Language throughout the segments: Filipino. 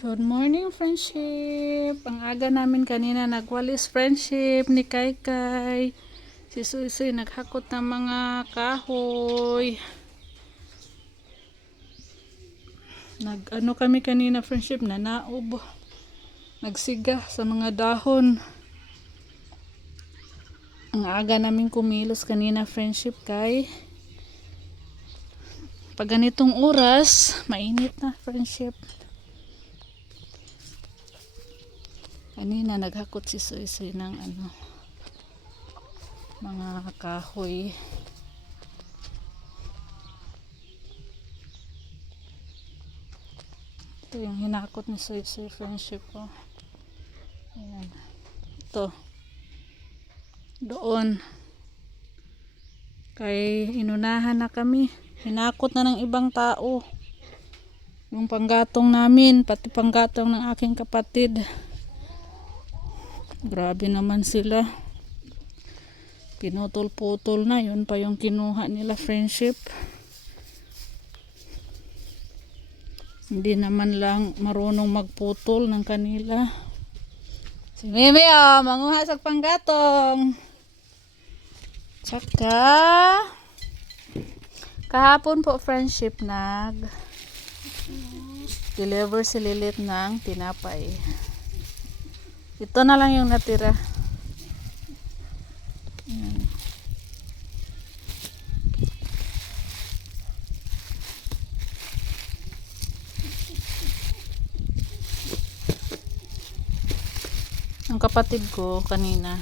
Good morning, friendship. Ang aga namin kanina nagwalis friendship ni Kaykay. Si Suy naghakot ng mga kahoy. Nag-ano kami kanina friendship, nanaob. Nagsiga sa mga dahon. Ang aga namin kumilos kanina friendship kay pag ganitong oras, mainit na friendship. Kanina naghakot si Suy ng mga kahoy. Ito yung hinakot ni Suy friendship ko. Ayan. Ito. Doon. Kay inunahan na kami. Hinakot na ng ibang tao. Yung panggatong namin, pati panggatong ng aking kapatid. Grabe naman sila. Pinutol-putol na. Yun pa yung kinuha nila friendship. Hindi naman lang marunong magputol ng kanila. Si Mimi manguha sa panggatong. Tsaka kahapon po friendship deliver si Lilit ng tinapay. Ito na lang yung natira. Ayan. Ang kapatid ko kanina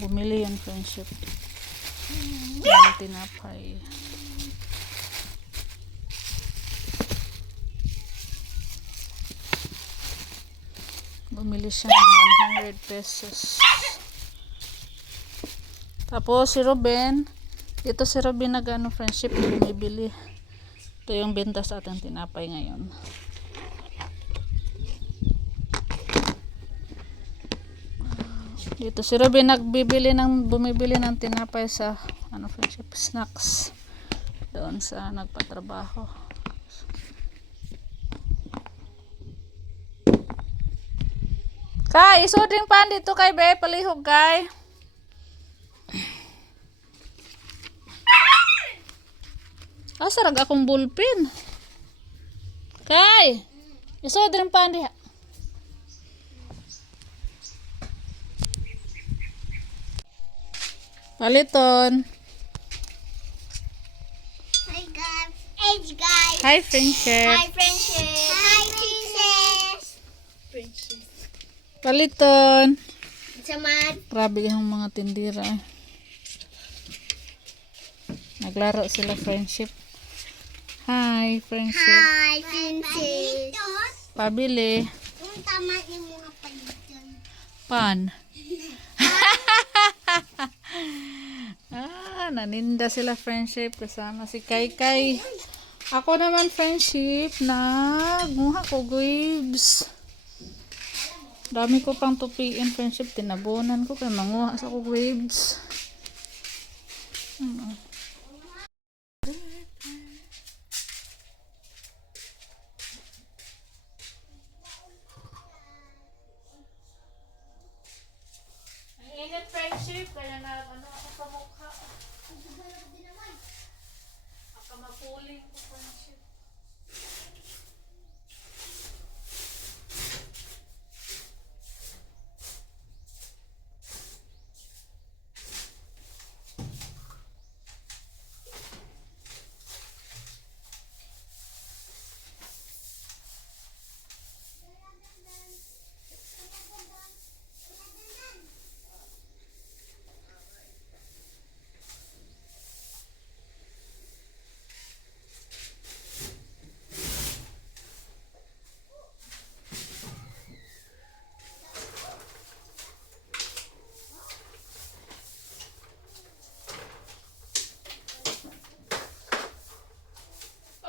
bumili yan friendship ng tinapay. Bumili siya ng 100 pesos. Tapos si Ruben, ito si Ruben friendship bumibili. Ito yung benta sa ating tinapay ngayon. Dito si Ruben bumibili ng tinapay sa friendship snacks doon sa nagpatrabaho. Kay, isuding pan dito kay be, palihog kay. Sarag akong bulpin. Kay, isuding pan diha. Paliton. Hi guys. Hey guys. Hi friendship. Hi friendship. Hi princess. Princess. Paliton. Saman. Grabe yung mga tindira. Naglaro sila friendship. Hi friendship. Hi princess. Pabili. Yung tama yung mga palitan. Pan. Naninda sila friendship kasama si Kaykay. Ako naman friendship nagmuha ko grapes. Dami ko pang tupiin friendship, tinabunan ko kay manguha sa ko grapes. Ang init friendship kaya ako sa mukha. Mapuling ko friendship.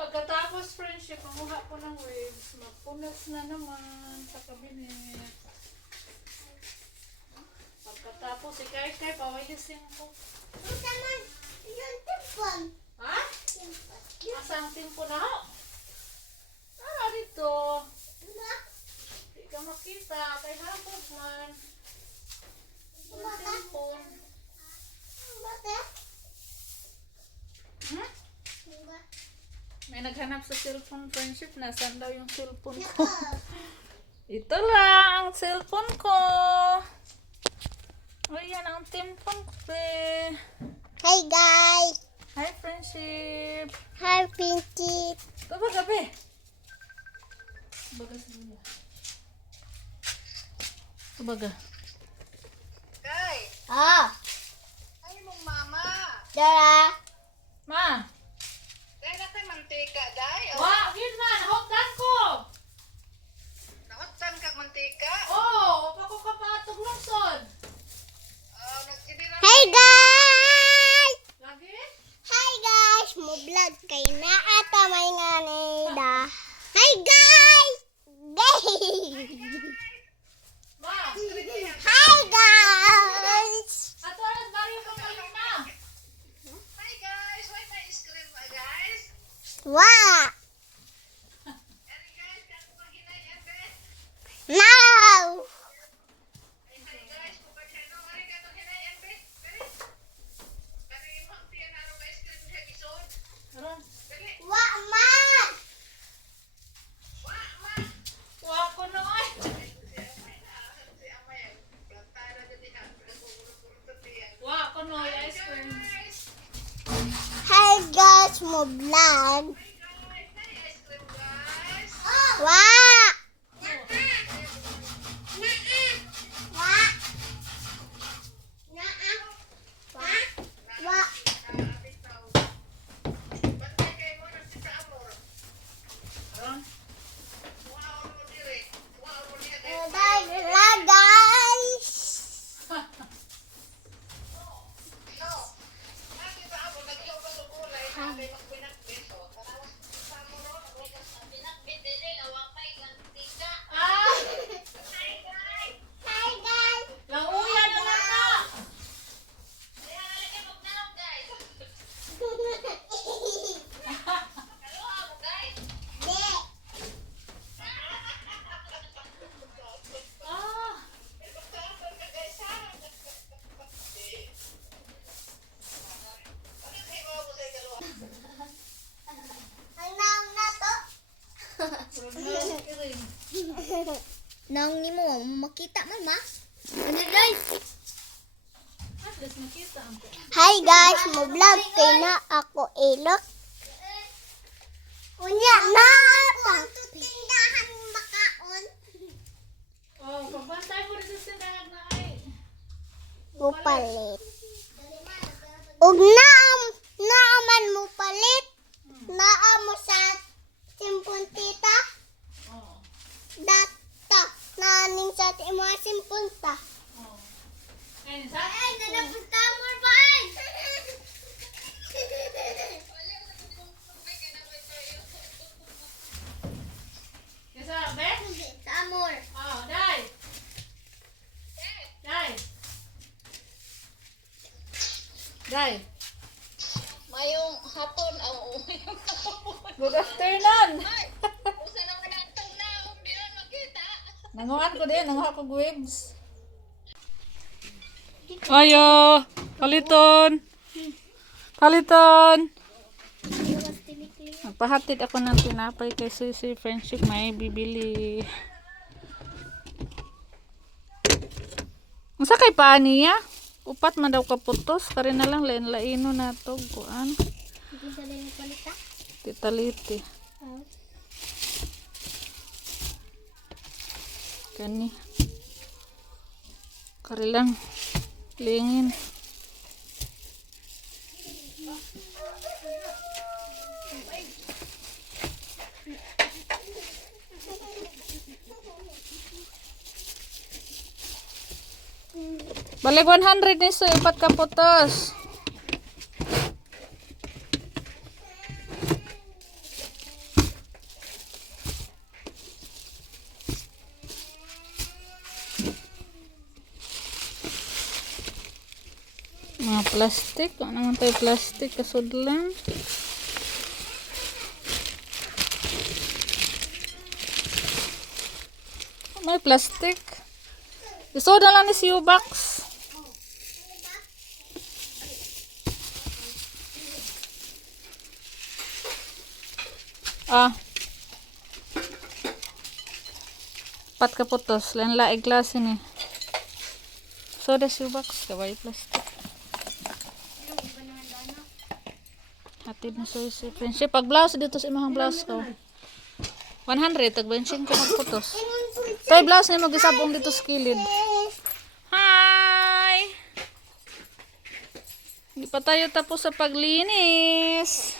Pagkatapos friendship, manguha ko ng waves. Magpunas na naman sa kabinet. Pagkatapos, ikay pawayasin ko. Yung tama yung tipon. Ha? Asang timpo na ho? Dito. Diba? ka makita. Kay hapon man. Ang cellphone. Bakit? Hmm? May naghanap sa cellphone friendship. Nasaan daw yung cellphone ko? Ito lang ang cellphone ko. O yan ang cellphone ko. Hi guys! Hi friendship. Hi Pinky! Ito ba gabi? Baga sa mga. Ito baga. Oh! Ay mong mama. Dara! Ma! Dahil natin mantika, day. O, Wa! Yun man! Hokdan ko! naotan kag mantika. Oh! Wapa ko kapatog lungsod. Nagsidira. Hi guys! Lagi? Hi guys! Mo-vlog kay na ata may nganida. Hi guys! Gay! Ma! Hi guys! Ato alas baryo ka kayo na. Hi guys, why may ice cream ba guys? Wow! Eri guys, kaya ko mahinay yan guys. Now! Hi guys, kupagano. Eri ka to hinay yan guys. Kari mo ang tiyan araw ka ice cream sa episode. Aron. Dali. Wa man! Wah, ma. Wa ko na ay. Si Amay ang plantara din niya. Pagkagulog-gulog tiyan. Wa ko no ice cream. Guys, Hi guys! Mo-vlog. hi guys, hi ice cream guys. Wow! Bantay kay mo ng tita Amor. Aron. Wow, mo dire. Wow, mo niya Guys! No. Nakita ako, nag-iyaw ka sa kulay, sabi magpinakbit, o. Tapos, sa muro, nagwikas na pinakbit, dili, awakay, gantika. Ah! Hi, guys! Hi guys! Lang uya na lang na. Kaya nalagay mo na lang, guys. Kaluha mo, guys. Ah! Ipagkaroon ka, guys, ha? Ano kayo mo sa ikaluha? Ang naong na to. Problem kiring. Naong ni mo, makita man ma. Ano guys? At least makita ang ko. Hi guys, mo vlog kay na ako ilok. Unya na pang tindahan makaon. Oh, pagbantay mo rin sa sinag na ay. Mo palit. Ug naaman mo palit. Naa mo sa simpon tita. Oh. Data naning sa mga simpon ta. Oh. Ayun sa. Ay, nanapunta mo ba ay? Kesa be? Tamor. Oh, dai. Dai. Dai. Mayong hapon, ang mayong hapon. Good afternoon. Usa na man ang na, kung di na makita. Nanguhan ko din, nanguha ko waves. Ayo, paliton. Paliton. Magpahatid ako ng tinapay kay Sisi Friendship, may bibili. Unsa kay paa niya? Upat man daw kaputos, kare na lang lain-laino na to, kuan. Hindi sa lang palita. Titaliti. Kani. Kare lang. Lingin. Balik 100 ni so ipat ka putos. Mga plastic, ano naman tayo plastic kasudlan. May plastic. Isoda lang ni siyo box. Ah. Pat ka putos. Lan laig klase ni. Soda siyo box. Kaway plastic. Hatid na susi. Friendship. Pag blouse dito sa imahang blouse ko. 100. Tag-benching ko magputos. Tay blouse ni mo gisabong dito sa kilid. Hi! Hindi pa tayo tapos sa paglinis.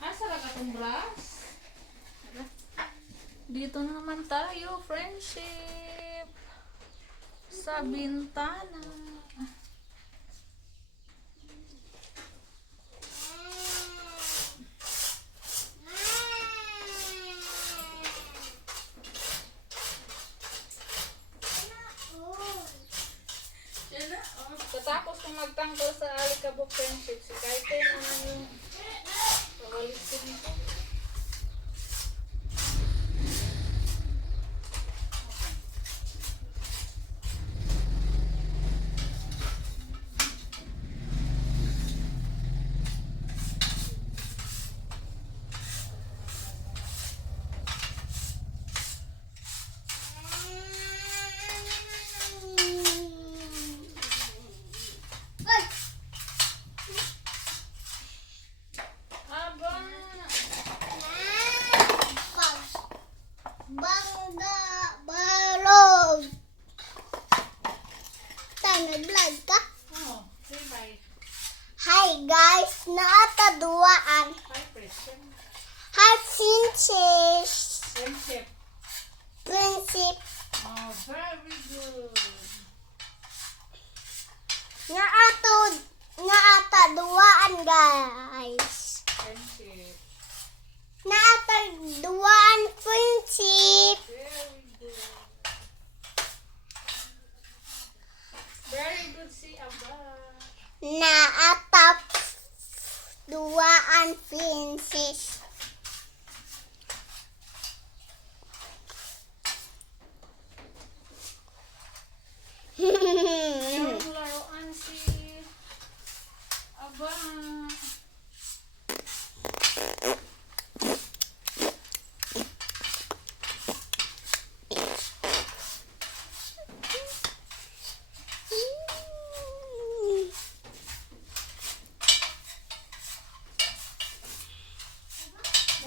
Asa ka itong blouse? Dito na naman tayo, friendship. Sa bintana. Katapos kong magtanggal sa alikabok friendship, si Kaite naman yung kawalisin ko. Bangga balog. Nag-vlog ka? Oh, say bye. Hi guys, naataduaan. Hi, Christian. Hi princess. Friendship. Prinsip. Oh, very good. Naataduaan guys. Friendship. Naataduaan prinsip. Very good. Very good si Aba. Naataduaan princess. Yung laruan si Aba.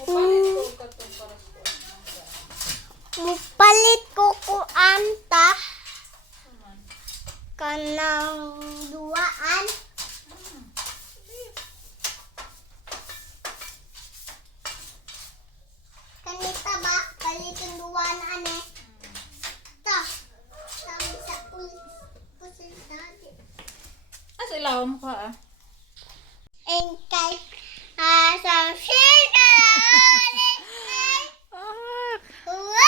Mupalit ko katong para sa Mupalit ko anta kuan. kanang duaan. Kanita ba? Palitin duaan ane. Ta. Sabi sa pusil dati. Asa ilaw mo ka ah? And kay asang sila. Ah! Wa.